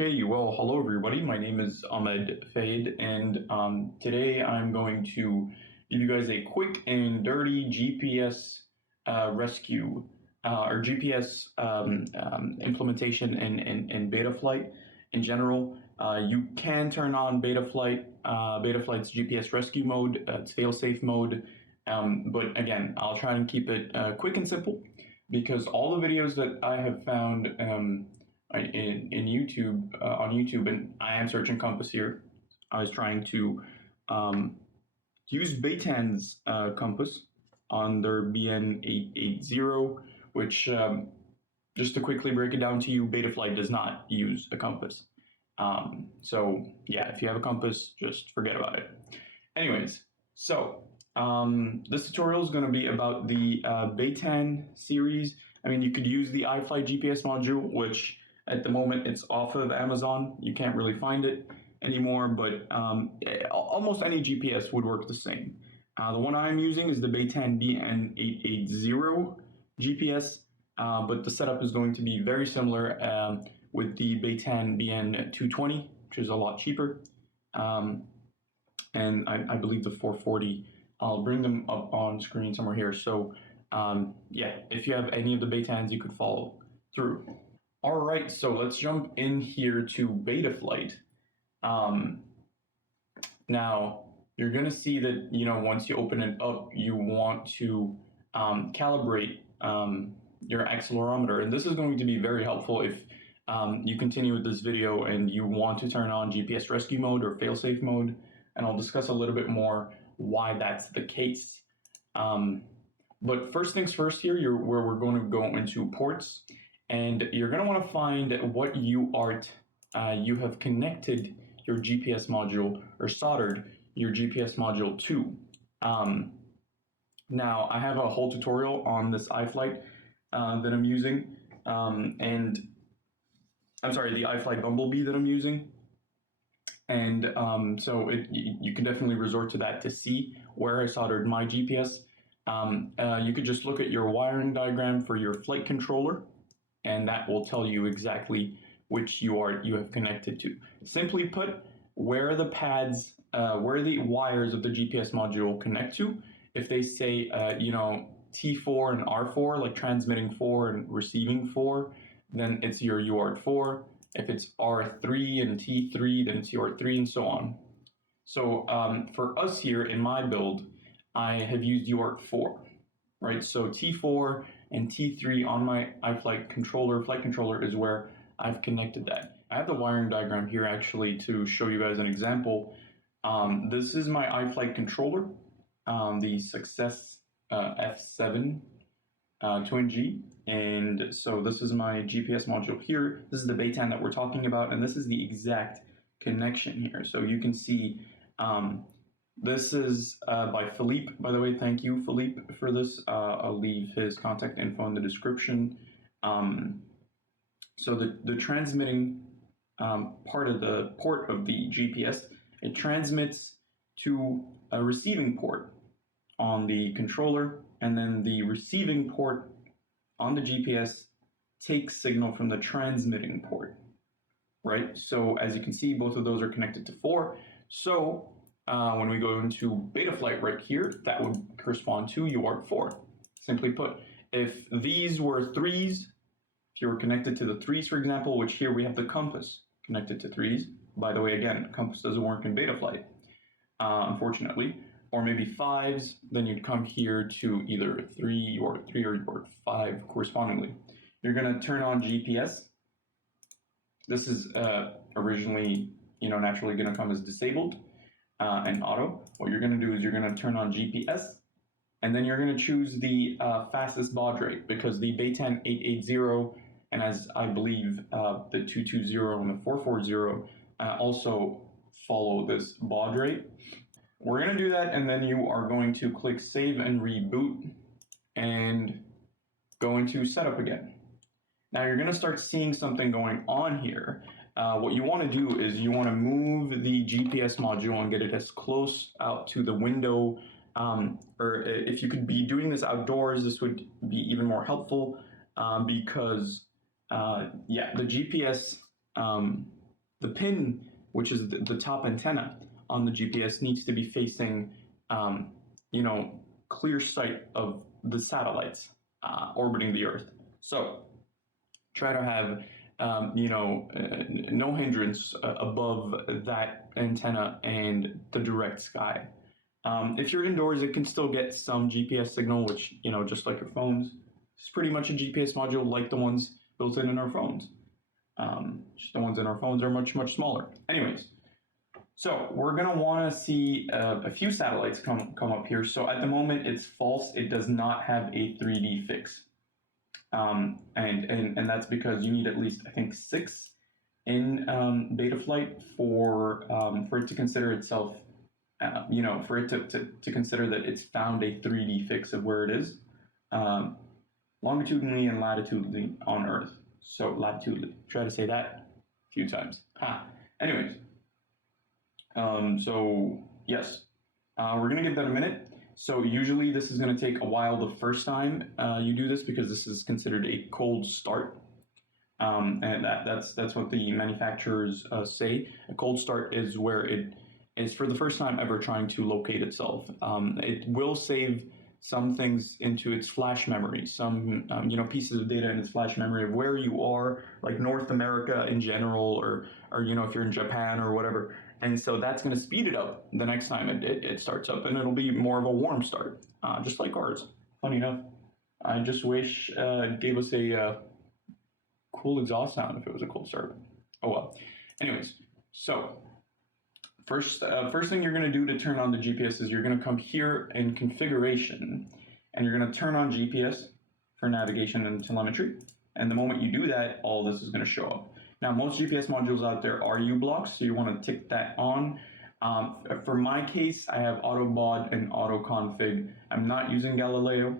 Okay, well, hello everybody. My name is Ahmed Fade, and today I'm going to give you guys a quick and dirty GPS rescue or GPS implementation in BetaFlight in general. You can turn on BetaFlight's GPS rescue mode. It's fail-safe mode, but again, I'll try and keep it quick and simple because all the videos that I have found in YouTube on YouTube, and I am searching Compass here. I was trying to use Baytan's compass on their BN880, which just to quickly break it down to you, BetaFlight does not use a compass. So yeah, if you have a compass, just forget about it. Anyways, so this tutorial is going to be about the Baytan series. I mean, you could use the iFlight GPS module, which at the moment it's off of Amazon. You can't really find it anymore, but almost any GPS would work the same. The one I'm using is the Baytan BN880 GPS, but the setup is going to be very similar with the Baytan BN220, which is a lot cheaper. And I believe the 440, I'll bring them up on screen somewhere here. So yeah, if you have any of the Baytans, you could follow through. All right, so let's jump in here to BetaFlight. Now, you're gonna see that, you know, once you open it up, you want to calibrate your accelerometer. And this is going to be very helpful if you continue with this video and you want to turn on GPS rescue mode or fail-safe mode. And I'll discuss a little bit more why that's the case. But first things first here, where we're going to go into ports. And you're going to want to find what UART you have connected your GPS module or soldered your GPS module to. Now, I have a whole tutorial on this iFlight that I'm using, and I'm sorry, the iFlight Bumblebee that I'm using. And so you can definitely resort to that to see where I soldered my GPS. You could just look at your wiring diagram for your flight controller, and that will tell you exactly which UART you have connected to. Simply put, where the pads, where the wires of the GPS module connect to, if they say, you know, T4 and R4, like transmitting 4 and receiving 4, then it's your UART 4. If it's R3 and T3, then it's UART 3 and so on. So for us here in my build, I have used UART 4, right? So T4 and T3 on my iFlight controller, flight controller, is where I've connected that. I have the wiring diagram here actually to show you guys an example. This is my iFlight controller, the Success F7 Twin G. And so this is my GPS module here. This is the Baytan that we're talking about, and this is the exact connection here. So you can see this is by Philippe, by the way. Thank you, Philippe, for this. I'll leave his contact info in the description. So the transmitting part of the port of the GPS, it transmits to a receiving port on the controller, and then the receiving port on the GPS takes signal from the transmitting port, right? So as you can see, both of those are connected to 4. So when we go into BetaFlight right here, that would correspond to UART 4. Simply put, if these were 3s, if you were connected to the 3s, for example, which here we have the compass connected to 3s. By the way, again, compass doesn't work in BetaFlight, unfortunately. Or maybe 5s, then you'd come here to either 3 or 3 or 5 correspondingly. You're going to turn on GPS. This is originally, you know, naturally going to come as disabled and auto. What you're going to do is you're going to turn on GPS, and then you're going to choose the fastest baud rate, because the Baytan 880 and as I believe the 220 and the 440 also follow this baud rate. We're going to do that, and then you are going to click Save and Reboot and go into Setup again. Now you're going to start seeing something going on here. What you want to do is you want to move the GPS module and get it as close out to the window, or if you could be doing this outdoors, this would be even more helpful because yeah, the GPS the pin, which is the top antenna on the GPS, needs to be facing, you know, clear sight of the satellites orbiting the Earth. So try to have no hindrance above that antenna and the direct sky. If you're indoors, it can still get some GPS signal, which, just like your phones, it's pretty much a GPS module like the ones built in our phones. Just the ones in our phones are much, much smaller. Anyways, so we're going to want to see a few satellites come up here. So at the moment, it's false. It does not have a 3D fix. And that's because you need at least, I think, 6 in BetaFlight for it to consider itself, for it to consider that it's found a 3D fix of where it is, longitudinally and latitudinally on Earth. So latitudinally, try to say that a few times. Anyways, so yes, we're gonna give that a minute. So usually this is going to take a while the first time you do this, because this is considered a cold start, and that's what the manufacturers say. A cold start is where it is for the first time ever trying to locate itself. It will save some things into its flash memory, some pieces of data in its flash memory of where you are, like North America in general, or if you're in Japan or whatever. And so that's going to speed it up the next time it starts up, and it'll be more of a warm start, just like ours. Funny enough, I just wish it gave us a cool exhaust sound if it was a cold start. Oh well. Anyways, so first thing you're going to do to turn on the GPS is you're going to come here in configuration, and you're going to turn on GPS for navigation and telemetry. And the moment you do that, all this is going to show up. Now, most GPS modules out there are U-blocks, so you want to tick that on. For my case, I have AutoBaud and AutoConfig. I'm not using Galileo,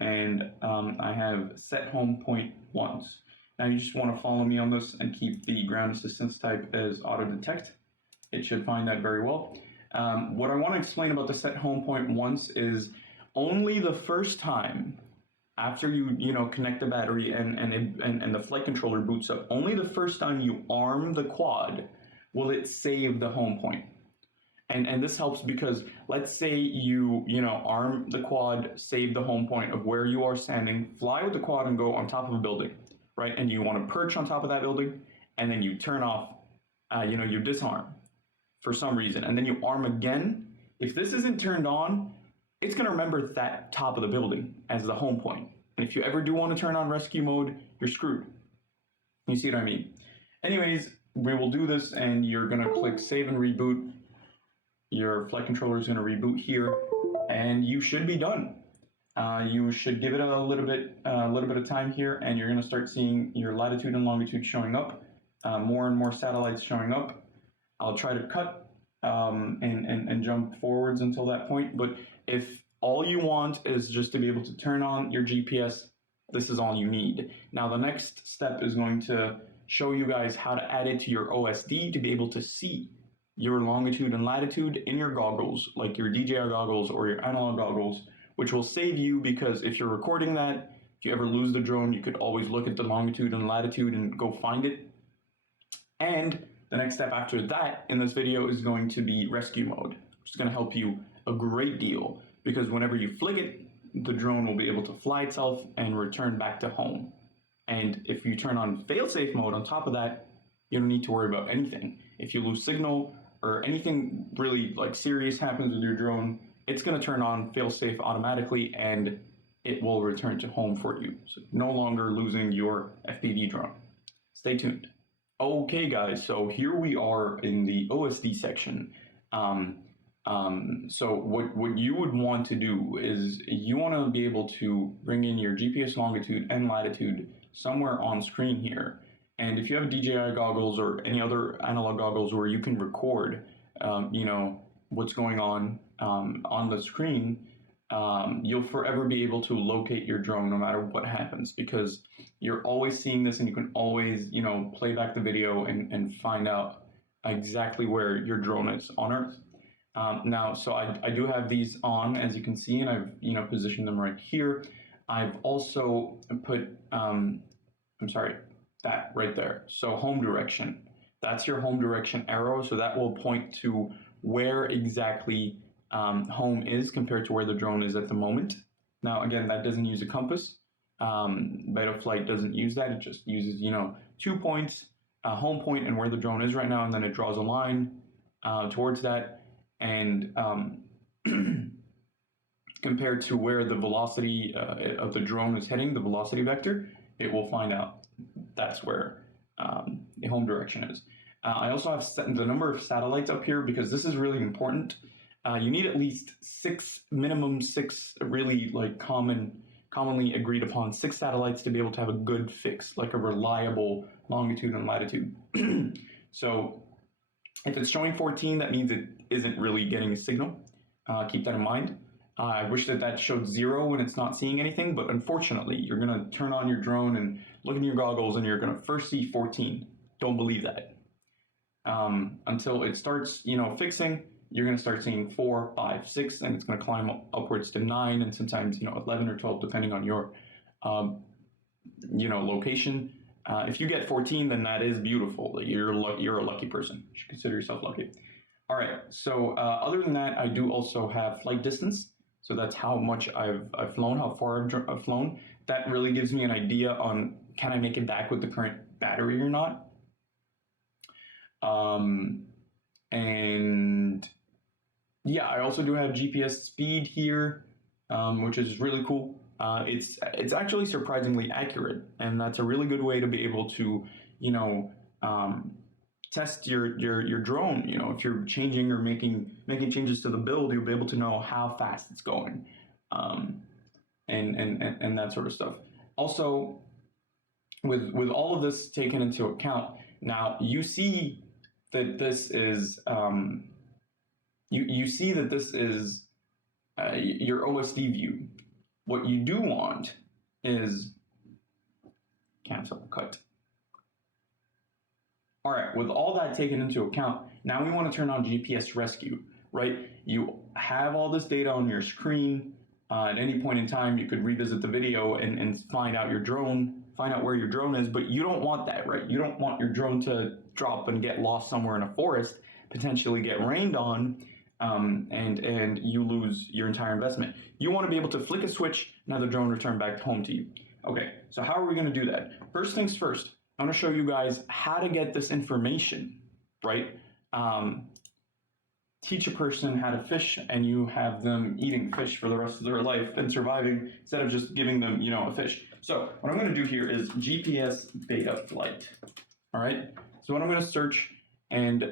and I have set home point once. Now, you just want to follow me on this and keep the ground assistance type as auto detect. It should find that very well. What I want to explain about the set home point once is only the first time after you connect the battery and the flight controller boots up, only the first time you arm the quad will it save the home point. And this helps because let's say you arm the quad, save the home point of where you are standing, fly with the quad and go on top of a building, right? And you want to perch on top of that building, and then you turn off, you disarm for some reason, and then you arm again. If this isn't turned on, it's going to remember that top of the building as the home point. And if you ever do want to turn on rescue mode, you're screwed. You see what I mean? Anyways, we will do this, and you're going to click save and reboot. Your flight controller is going to reboot here, and you should be done. You should give it a little bit of time here, and you're going to start seeing your latitude and longitude showing up, more and more satellites showing up. I'll try to cut and jump forwards until that point, but if all you want is just to be able to turn on your GPS, this is all you need. Now, the next step is going to show you guys how to add it to your OSD to be able to see your longitude and latitude in your goggles, like your DJI goggles or your analog goggles, which will save you, because if you're recording that, if you ever lose the drone, you could always look at the longitude and latitude and go find it. And the next step after that in this video is going to be rescue mode, which is going to help you a great deal, because whenever you flick it, the drone will be able to fly itself and return back to home. And if you turn on fail-safe mode on top of that, you don't need to worry about anything. If you lose signal or anything really like serious happens with your drone, it's going to turn on fail-safe automatically, and it will return to home for you. So no longer losing your FPV drone. Stay tuned. Okay, guys, so here we are in the OSD section. So what you would want to do is you want to be able to bring in your GPS longitude and latitude somewhere on screen here. And if you have DJI goggles or any other analog goggles where you can record, what's going on the screen, you'll forever be able to locate your drone no matter what happens, because you're always seeing this, and you can always, play back the video and find out exactly where your drone is on Earth. Now, so I do have these on, as you can see, and I've positioned them right here. I've also put, that right there. So home direction. That's your home direction arrow, so that will point to where exactly home is compared to where the drone is at the moment. Now, again, that doesn't use a compass. BetaFlight doesn't use that. It just uses, 2 points, home point and where the drone is right now, and then it draws a line towards that. And compared to where the velocity of the drone is heading, the velocity vector, it will find out that's where the home direction is. I also have set the number of satellites up here because this is really important. You need at least minimum six, really like commonly agreed upon 6 satellites to be able to have a good fix, like a reliable longitude and latitude. So if it's showing 14, that means it isn't really getting a signal. Keep that in mind. I wish that showed 0 when it's not seeing anything, but unfortunately, you're going to turn on your drone and look in your goggles and you're going to first see 14. Don't believe that. Until it starts, fixing, you're going to start seeing 4, 5, 6, and it's going to climb upwards to 9 and sometimes, 11 or 12, depending on your, location. If you get 14, then that is beautiful. You're a lucky person. You should consider yourself lucky. All right. So other than that, I do also have flight distance. So that's how much I've flown, how far I've flown. That really gives me an idea on can I make it back with the current battery or not. And yeah, I also do have GPS speed here, which is really cool. It's actually surprisingly accurate, and that's a really good way to be able to, test your drone. If you're changing or making changes to the build, you'll be able to know how fast it's going, and that sort of stuff. Also, with all of this taken into account, now you see that this is you see that this is your OSD view. What you do want is cancel, cut. All right, with all that taken into account, now we want to turn on GPS rescue, right? You have all this data on your screen. At any point in time, you could revisit the video and find out where your drone is, but you don't want that, right? You don't want your drone to drop and get lost somewhere in a forest, potentially get rained on, and you lose your entire investment. You want to be able to flick a switch, now the drone return back home to you. Okay, so how are we going to do that? First things first, I'm going to show you guys how to get this information, right? Teach a person how to fish, and you have them eating fish for the rest of their life and surviving instead of just giving them, a fish. So what I'm going to do here is GPS BetaFlight. All right. So what I'm going to search, and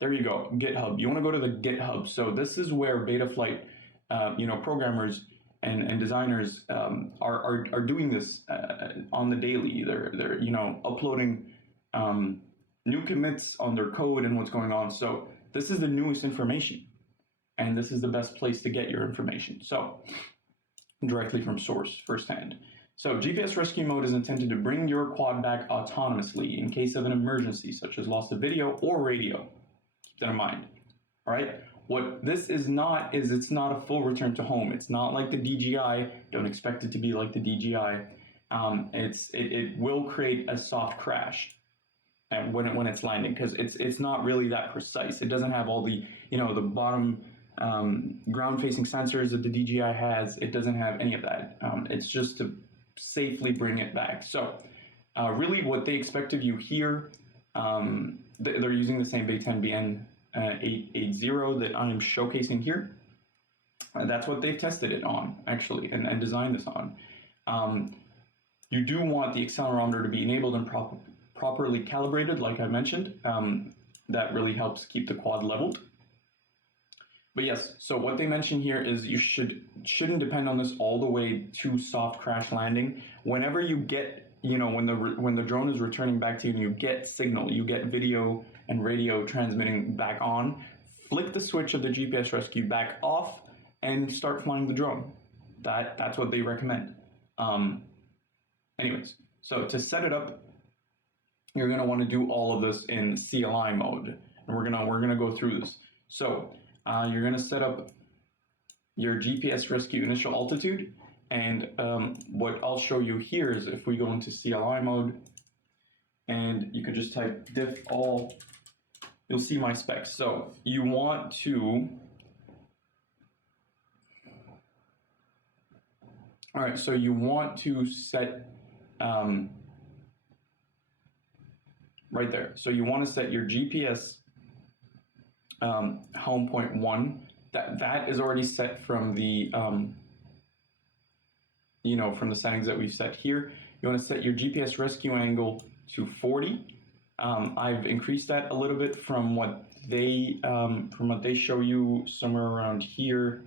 there you go, GitHub. You want to go to the GitHub. So this is where BetaFlight, programmers and designers are doing this on the daily. They're uploading new commits on their code and what's going on. So this is the newest information, and this is the best place to get your information. So directly from source, firsthand. So GPS rescue mode is intended to bring your quad back autonomously in case of an emergency, such as loss of video or radio. Keep that in mind. All right. What this is not is it's not a full return to home. It's not like the DJI. Don't expect it to be like the DJI. It will create a soft crash. And when it's landing, because it's not really that precise. It doesn't have all the the bottom ground-facing sensors that the DJI has. It doesn't have any of that. It's just to safely bring it back. So really, what they expect of you here, they're using the same BA10BN 880 that I am showcasing here. That's what they've tested it on, actually, and designed this on. You do want the accelerometer to be enabled and properly calibrated, like I mentioned. That really helps keep the quad leveled. But yes, so what they mention here is you shouldn't depend on this all the way to soft crash landing. Whenever you get, when the drone is returning back to you and you get signal, you get video and radio transmitting back on, flick the switch of the GPS rescue back off and start flying the drone. That's what they recommend. Anyways, so to set it up, you're going to want to do all of this in CLI mode, and we're gonna go through this. So you're going to set up your GPS rescue initial altitude, and what I'll show you here is if we go into CLI mode, and you could just type diff all, you'll see my specs. So you want to, all right, so you want to set, right there. So you want to set your GPS home point 1. That is already set from the, from the settings that we've set here. You want to set your GPS rescue angle to 40. I've increased that a little bit from what they show you somewhere around here.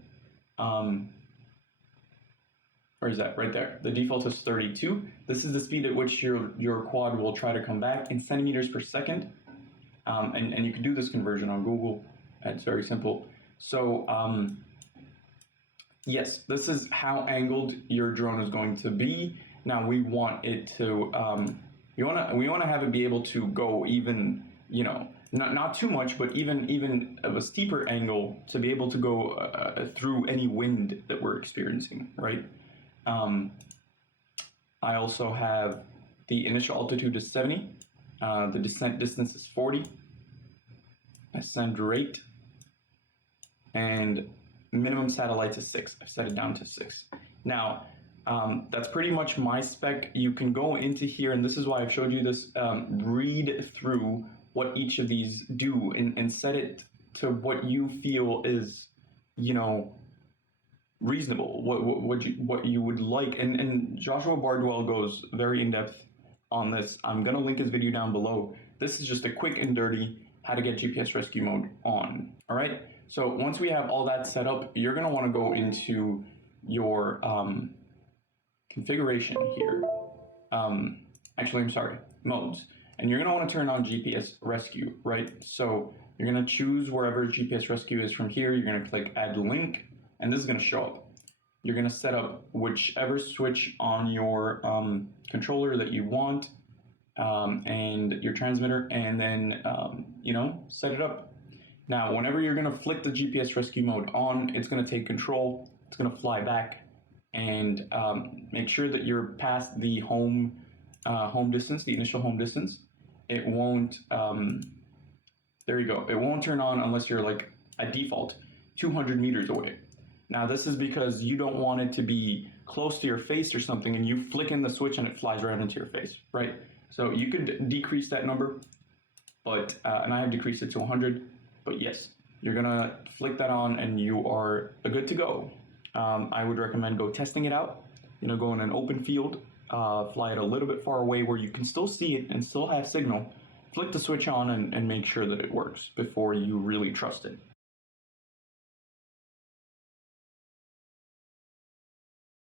Where is that? Right there. The default is 32. This is the speed at which your quad will try to come back in centimeters per second. And you can do this conversion on Google. It's very simple. So yes, this is how angled your drone is going to be. Now we want it to we want to have it be able to go even, not too much, but even of a steeper angle to be able to go through any wind that we're experiencing, right? I also have the initial altitude is 70, the descent distance is 40, ascend rate, and minimum satellites is 6. I've set it down to 6. Now, that's pretty much my spec. You can go into here, and this is why I've showed you this, read through what each of these do and set it to what you feel is, reasonable, what you would like. And Joshua Bardwell goes very in-depth on this. I'm going to link his video down below. This is just a quick and dirty how to get GPS rescue mode on. All right. So once we have all that set up, you're going to want to go into your configuration here. Actually, I'm sorry, modes. And you're going to want to turn on GPS rescue, right? So you're going to choose wherever GPS rescue is from here. You're going to click add link, and this is going to show up. You're going to set up whichever switch on your controller that you want and your transmitter, and then, set it up. Now, whenever you're going to flick the GPS rescue mode on, it's going to take control. It's going to fly back and make sure that you're past the home distance, the initial home distance. It won't, there you go. It won't turn on unless you're like at default 200 meters away. Now, this is because you don't want it to be close to your face or something and you flick in the switch and it flies right into your face, right? So you could decrease that number, but, and I have decreased it to 100, but yes, you're gonna flick that on and you are good to go. I would recommend go testing it out, go in an open field, fly it a little bit far away where you can still see it and still have signal, flick the switch on and make sure that it works before you really trust it.